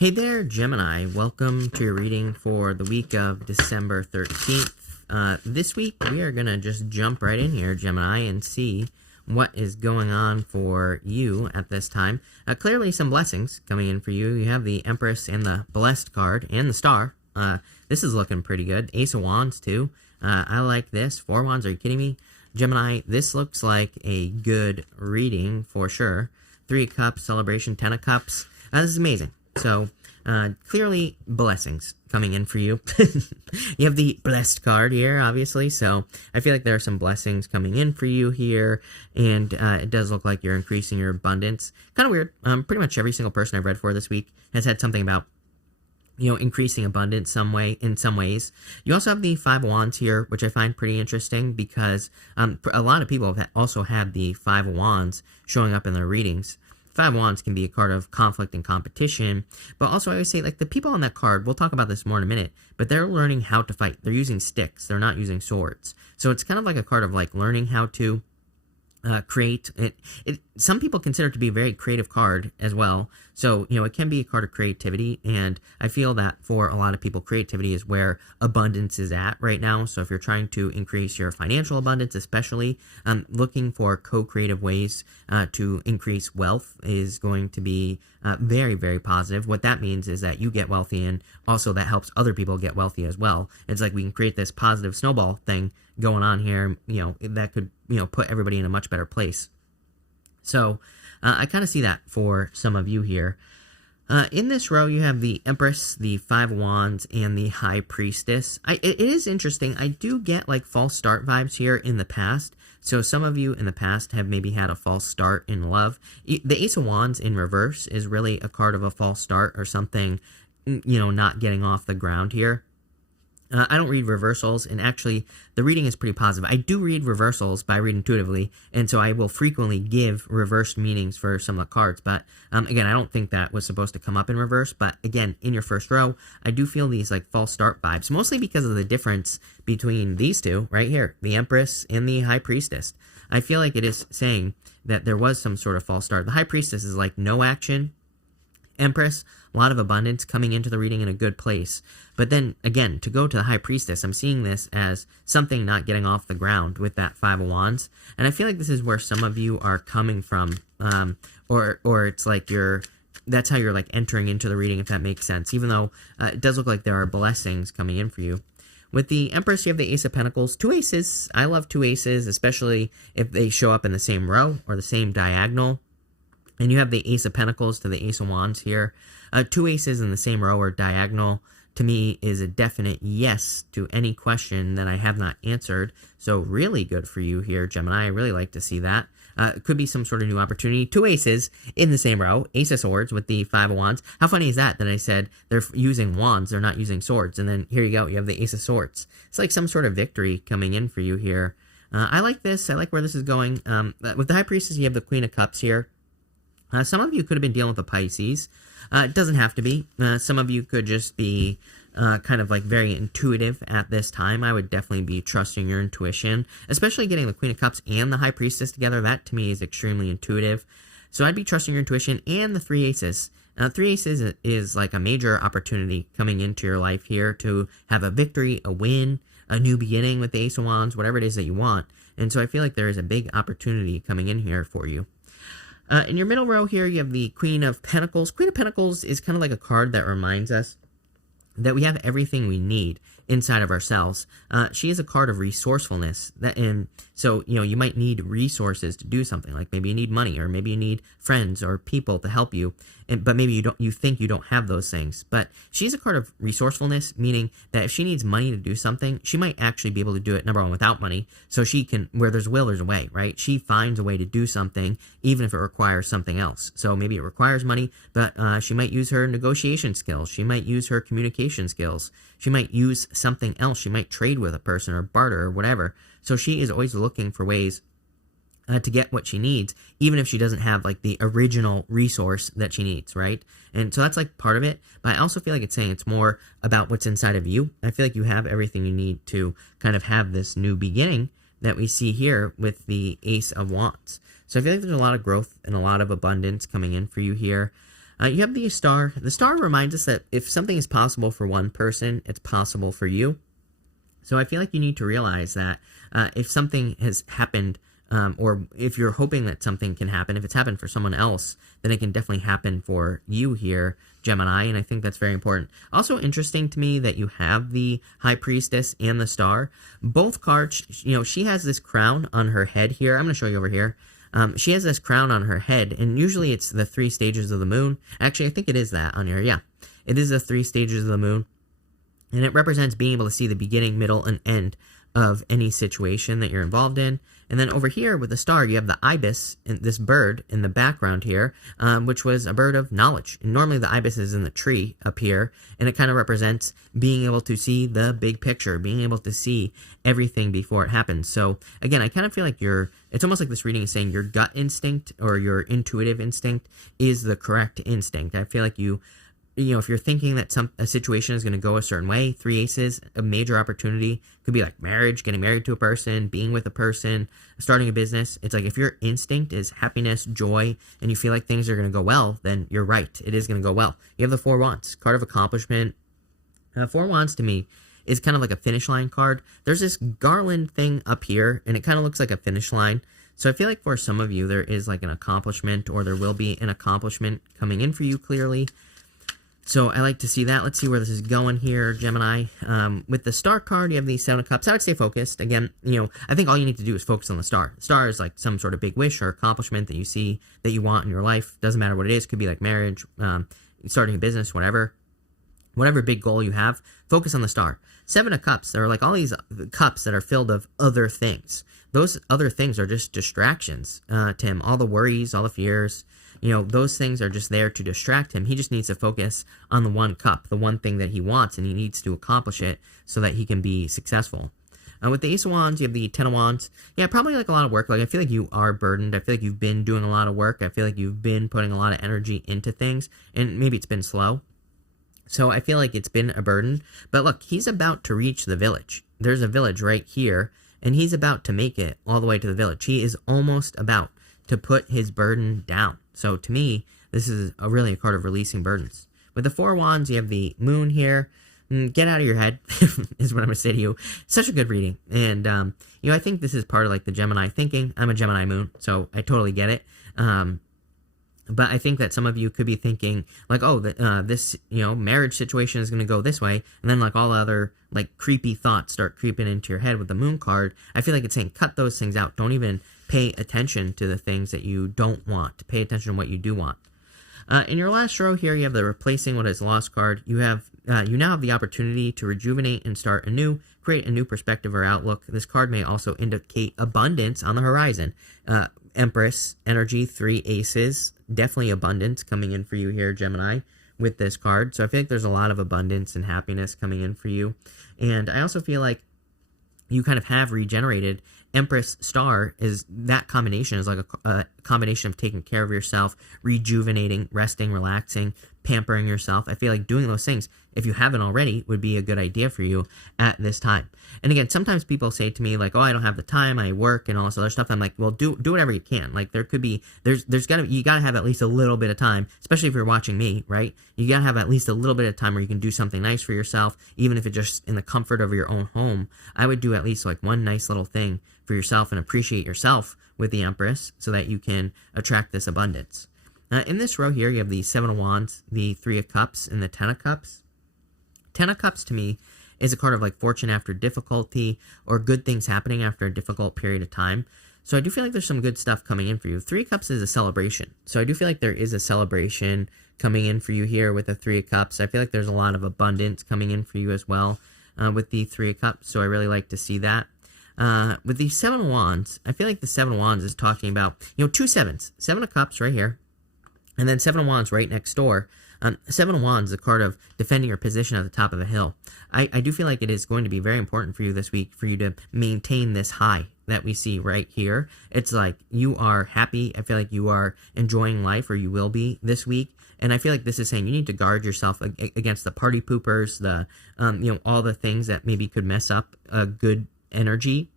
Hey there, Gemini. Welcome to your reading for the week of December 13th. This week, we are going to just jump right in here, Gemini, and see what is going on for you at this time. Clearly, some blessings coming in for you. You have the Empress and the Blessed card and the Star. This is looking pretty good. Ace of Wands, too. I like this. Four Wands, are you kidding me? Gemini, this looks like a good reading for sure. Three of Cups, Celebration, Ten of Cups. This is amazing. So, clearly blessings coming in for you. You have the Blessed card here, obviously, so I feel like there are some blessings coming in for you here, and it does look like you're increasing your abundance. Kind of weird. Pretty much every single person I've read for this week has had something about, increasing abundance in some ways. You also have the Five of Wands here, which I find pretty interesting because a lot of people have also had the Five of Wands showing up in their readings. Five of Wands can be a card of conflict and competition, but also I always say, like, the people on that card, we'll talk about this more in a minute, but they're learning how to fight. They're using sticks. They're not using swords. So it's kind of like a card of, like, learning how to create. Some people consider it to be a very creative card as well. So, it can be a card of creativity, and I feel that for a lot of people, creativity is where abundance is at right now. So if you're trying to increase your financial abundance, especially, looking for co-creative ways to increase wealth is going to be very, very positive. What that means is that you get wealthy, and also that helps other people get wealthy as well. It's like we can create this positive snowball thing going on here, that could, put everybody in a much better place. So I kind of see that for some of you here. In this row, you have the Empress, the Five of Wands, and the High Priestess. It is interesting. I do get like false start vibes here in the past. So some of you in the past have maybe had a false start in love. The Ace of Wands in reverse is really a card of a false start or something, not getting off the ground here. I don't read reversals, and actually, the reading is pretty positive. I do read reversals by read intuitively, and so I will frequently give reversed meanings for some of the cards. But, again, I don't think that was supposed to come up in reverse. But, again, in your first row, I do feel these, like, false start vibes, mostly because of the difference between these two right here, the Empress and the High Priestess. I feel like it is saying that there was some sort of false start. The High Priestess is, like, no action. Empress, a lot of abundance coming into the reading in a good place. But then, again, to go to the High Priestess, I'm seeing this as something not getting off the ground with that Five of Wands. And I feel like this is where some of you are coming from, or it's like that's how you're like entering into the reading, if that makes sense, even though it does look like there are blessings coming in for you. With the Empress, you have the Ace of Pentacles. Two aces. I love two aces, especially if they show up in the same row or the same diagonal. And you have the Ace of Pentacles to the Ace of Wands here. Two aces in the same row or diagonal, to me, is a definite yes to any question that I have not answered. So really good for you here, Gemini. I really like to see that. It could be some sort of new opportunity. Two aces in the same row. Ace of Swords with the Five of Wands. How funny is that I said they're using wands, they're not using swords. And then here you go, you have the Ace of Swords. It's like some sort of victory coming in for you here. I like this. I like where this is going. With the High Priestess, you have the Queen of Cups here. Some of you could have been dealing with a Pisces. It doesn't have to be. Some of you could just be kind of like very intuitive at this time. I would definitely be trusting your intuition, especially getting the Queen of Cups and the High Priestess together. That, to me, is extremely intuitive. So I'd be trusting your intuition and the Three Aces. Three Aces is like a major opportunity coming into your life here to have a victory, a win, a new beginning with the Ace of Wands, whatever it is that you want. And so I feel like there is a big opportunity coming in here for you. In your middle row here, you have the Queen of Pentacles. Queen of Pentacles is kind of like a card that reminds us that we have everything we need inside of ourselves. She is a card of resourcefulness. So, you might need resources to do something. Like maybe you need money, or maybe you need friends or people to help you. But maybe you think you don't have those things. But she's a card of resourcefulness, meaning that if she needs money to do something, she might actually be able to do it, number one, without money. So she can, where there's a will, there's a way, right? She finds a way to do something, even if it requires something else. So maybe it requires money, but she might use her negotiation skills. She might use her communication skills. She might use something else. She might trade with a person or barter or whatever. So she is always looking for ways to get what she needs, even if she doesn't have like the original resource that she needs, right? And so that's like part of it. But I also feel like it's saying it's more about what's inside of you. I feel like you have everything you need to kind of have this new beginning that we see here with the Ace of Wands. So I feel like there's a lot of growth and a lot of abundance coming in for you here. You have the star. The star reminds us that if something is possible for one person, it's possible for you. So I feel like you need to realize that if something has happened, or if you're hoping that something can happen, if it's happened for someone else, then it can definitely happen for you here, Gemini, and I think that's very important. Also interesting to me that you have the High Priestess and the Star. Both cards, she has this crown on her head here. I'm going to show you over here. She has this crown on her head, and usually it's the 3 stages of the moon. Actually, I think it is that on here. Yeah, it is the 3 stages of the moon, and it represents being able to see the beginning, middle, and end of any situation that you're involved in. And then over here with the star, you have the ibis, and this bird in the background here, which was a bird of knowledge. And normally the ibis is in the tree up here, and it kind of represents being able to see the big picture, being able to see everything before it happens. So again, I kind of feel like it's almost like this reading is saying your gut instinct or your intuitive instinct is the correct instinct. I feel like if you're thinking that a situation is going to go a certain way, 3 aces, a major opportunity, could be like marriage, getting married to a person, being with a person, starting a business. It's like if your instinct is happiness, joy, and you feel like things are going to go well, then you're right. It is going to go well. You have the 4 Wands, card of accomplishment. And the 4 Wands to me is kind of like a finish line card. There's this garland thing up here, and it kind of looks like a finish line. So I feel like for some of you, there is like an accomplishment, or there will be an accomplishment coming in for you clearly. So I like to see that. Let's see where this is going here, Gemini. With the star card, you have the 7 of Cups. I would stay focused. Again, I think all you need to do is focus on the star. The star is like some sort of big wish or accomplishment that you see that you want in your life. Doesn't matter what it is. Could be like marriage, starting a business, whatever. Whatever big goal you have, focus on the star. 7 of Cups, there are like all these cups that are filled of other things. Those other things are just distractions to him. All the worries, all the fears, those things are just there to distract him. He just needs to focus on the one cup, the one thing that he wants, and he needs to accomplish it so that he can be successful. With the Ace of Wands, you have the 10 of Wands. Yeah, probably like a lot of work. Like I feel like you are burdened. I feel like you've been doing a lot of work. I feel like you've been putting a lot of energy into things, and maybe it's been slow. So I feel like it's been a burden. But look, he's about to reach the village. There's a village right here, and he's about to make it all the way to the village. He is almost about to put his burden down. So to me, this is really a card of releasing burdens. With the 4 Wands, you have the moon here. Get out of your head is what I'm going to say to you. Such a good reading. And, I think this is part of like the Gemini thinking. I'm a Gemini moon, so I totally get it. But I think that some of you could be thinking like, oh, this, marriage situation is going to go this way. And then like all other like creepy thoughts start creeping into your head with the moon card. I feel like it's saying cut those things out. Don't even pay attention to the things that you don't want. Pay attention to what you do want. In your last row here, you have the replacing what is lost card. You now have the opportunity to rejuvenate and start anew, create a new perspective or outlook. This card may also indicate abundance on the horizon. Empress, energy, 3 aces, definitely abundance coming in for you here, Gemini, with this card. So I feel like there's a lot of abundance and happiness coming in for you. And I also feel like you kind of have regenerated. Empress Star is that combination is like a combination of taking care of yourself, rejuvenating, resting, relaxing, pampering yourself. I feel like doing those things, if you haven't already, would be a good idea for you at this time. And again, sometimes people say to me like, oh, I don't have the time, I work and all this other stuff. I'm like, well, do whatever you can. Like you gotta have at least a little bit of time, especially if you're watching me, right? You gotta have at least a little bit of time where you can do something nice for yourself, even if it's just in the comfort of your own home. I would do at least like one nice little thing for yourself and appreciate yourself with the Empress so that you can attract this abundance. In this row here, you have the 7 of Wands, the 3 of Cups, and the 10 of Cups. 10 of Cups to me is a card of like fortune after difficulty or good things happening after a difficult period of time. So I do feel like there's some good stuff coming in for you. 3 of Cups is a celebration. So I do feel like there is a celebration coming in for you here with the 3 of Cups. I feel like there's a lot of abundance coming in for you as well with the 3 of Cups. So I really like to see that. With the 7 of Wands, I feel like the 7 of Wands is talking about, 2 sevens. 7 of Cups right here. And then 7 of Wands right next door. 7 of Wands is a card of defending your position at the top of a hill. I do feel like it is going to be very important for you this week for you to maintain this high that we see right here. It's like you are happy. I feel like you are enjoying life, or you will be this week. And I feel like this is saying you need to guard yourself against the party poopers, the all the things that maybe could mess up a good energy.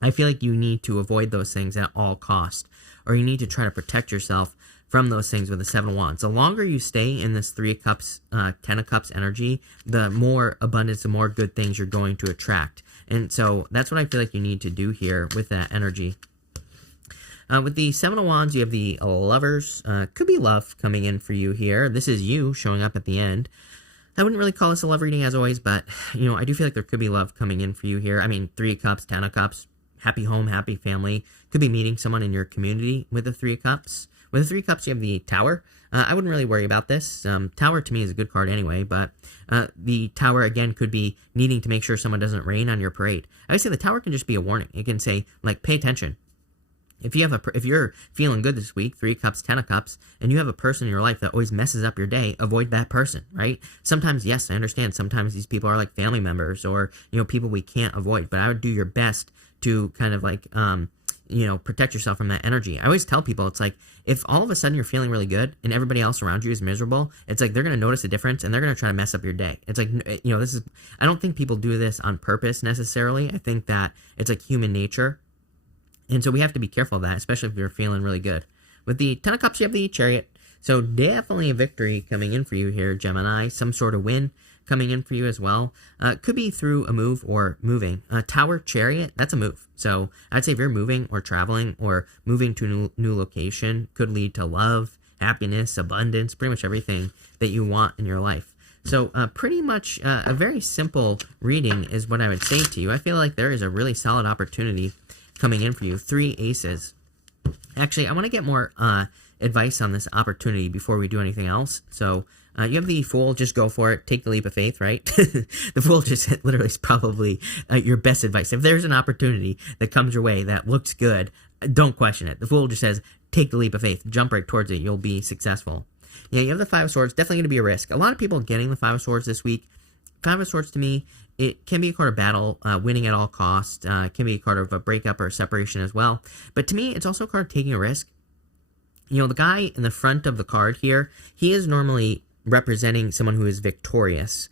I feel like you need to avoid those things at all cost, or you need to try to protect yourself from those things with the Seven of Wands. The longer you stay in this Three of Cups, Ten of Cups energy, the more abundance, the more good things you're going to attract. And so that's what I feel like you need to do here with that energy. With the Seven of Wands, you have the Lovers. Could be love coming in for you here. This is you showing up at the end. I wouldn't really call this a love reading as always, but, I do feel like there could be love coming in for you here. I mean, Three of Cups, Ten of Cups, happy home, happy family. Could be meeting someone in your community with the Three of Cups. With the Three of Cups, you have the Tower. I wouldn't really worry about this. Tower, to me, is a good card anyway, but the Tower, again, could be needing to make sure someone doesn't rain on your parade. I would say the Tower can just be a warning. It can say, like, pay attention. If you're feeling good this week, Three of Cups, Ten of Cups, and you have a person in your life that always messes up your day, avoid that person, right? Sometimes, yes, I understand. Sometimes these people are like family members or, people we can't avoid, but I would do your best to kind of like, protect yourself from that energy. I always tell people, it's like, if all of a sudden you're feeling really good and everybody else around you is miserable, it's like they're going to notice a difference and they're going to try to mess up your day. It's like, I don't think people do this on purpose necessarily. I think that it's like human nature. And so we have to be careful of that, especially if you're feeling really good. With the Ten of Cups, you have the Chariot. So definitely a victory coming in for you here, Gemini. Some sort of win coming in for you as well. Could be through a move or moving. Tower, Chariot, that's a move. So I'd say if you're moving or traveling or moving to a new location, could lead to love, happiness, abundance, pretty much everything that you want in your life. So pretty much a very simple reading is what I would say to you. I feel like there is a really solid opportunity coming in for you. Three aces. Actually, I want to get more advice on this opportunity before we do anything else. So you have the Fool. Just go for it. Take the leap of faith, right? The Fool just literally is probably your best advice. If there's an opportunity that comes your way that looks good, don't question it. The Fool just says, take the leap of faith. Jump right towards it. You'll be successful. Yeah, you have the Five of Swords. Definitely going to be a risk. A lot of people getting the Five of Swords this week. Five of Swords, to me, it can be a card of battle, winning at all costs. It can be a card of a breakup or a separation as well. But to me, it's also a card of taking a risk. The guy in the front of the card here, he is normally representing someone who is victorious.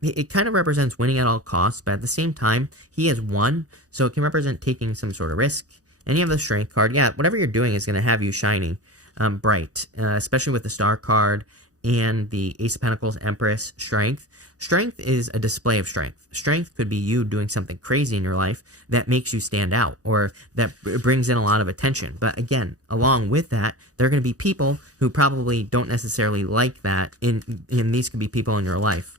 It kind of represents winning at all costs, but at the same time, he has won, so it can represent taking some sort of risk. And you have the Strength card. Yeah, whatever you're doing is going to have you shining bright, especially with the Star card and the Ace of Pentacles, Empress, Strength. Strength is a display of strength. Strength could be you doing something crazy in your life that makes you stand out or that brings in a lot of attention. But again, along with that, there are going to be people who probably don't necessarily like that, and these could be people in your life.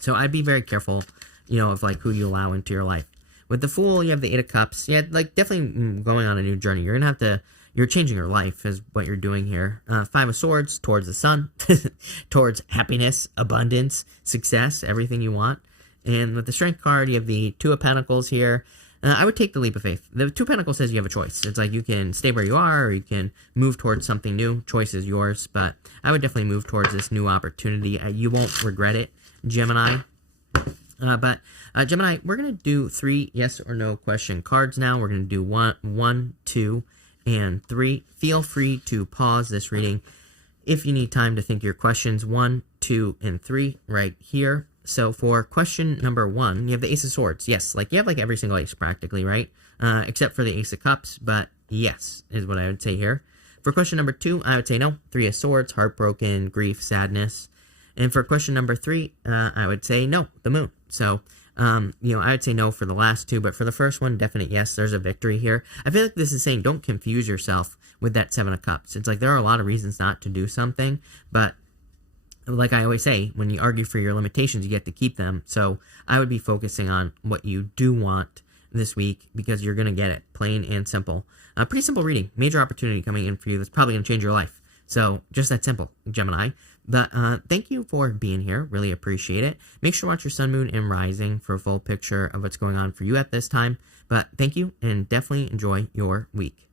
So I'd be very careful, of like who you allow into your life. With the Fool, you have the Eight of Cups. Yeah, like definitely going on a new journey. You're going to have to, you're changing your life is what you're doing here. Five of Swords, towards the sun, towards happiness, abundance, success, everything you want. And with the Strength card, you have the Two of Pentacles here. I would take the leap of faith. The Two of Pentacles says you have a choice. It's like you can stay where you are or you can move towards something new. Choice is yours, but I would definitely move towards this new opportunity. You won't regret it, Gemini. Gemini, we're going to do 3 yes or no question cards now. We're going to do 1, 2, and 3. Feel free to pause this reading if you need time to think your questions 1, 2, and 3 right here. So for question number 1, you have the Ace of Swords. Yes, like you have like every single ace practically, right? Except for the Ace of Cups, but yes is what I would say here. For question number 2, I would say no. 3 of Swords, heartbroken, grief, sadness. And for question number 3, I would say no, the Moon. So, I would say no for the last 2, but for the first one, definite yes, there's a victory here. I feel like this is saying don't confuse yourself with that 7 of Cups. It's like there are a lot of reasons not to do something, but like I always say, when you argue for your limitations, you get to keep them. So I would be focusing on what you do want this week because you're going to get it, plain and simple. Pretty simple reading, major opportunity coming in for you that's probably going to change your life. So just that simple, Gemini. But thank you for being here. Really appreciate it. Make sure to watch your sun, moon, and rising for a full picture of what's going on for you at this time. But thank you, and definitely enjoy your week.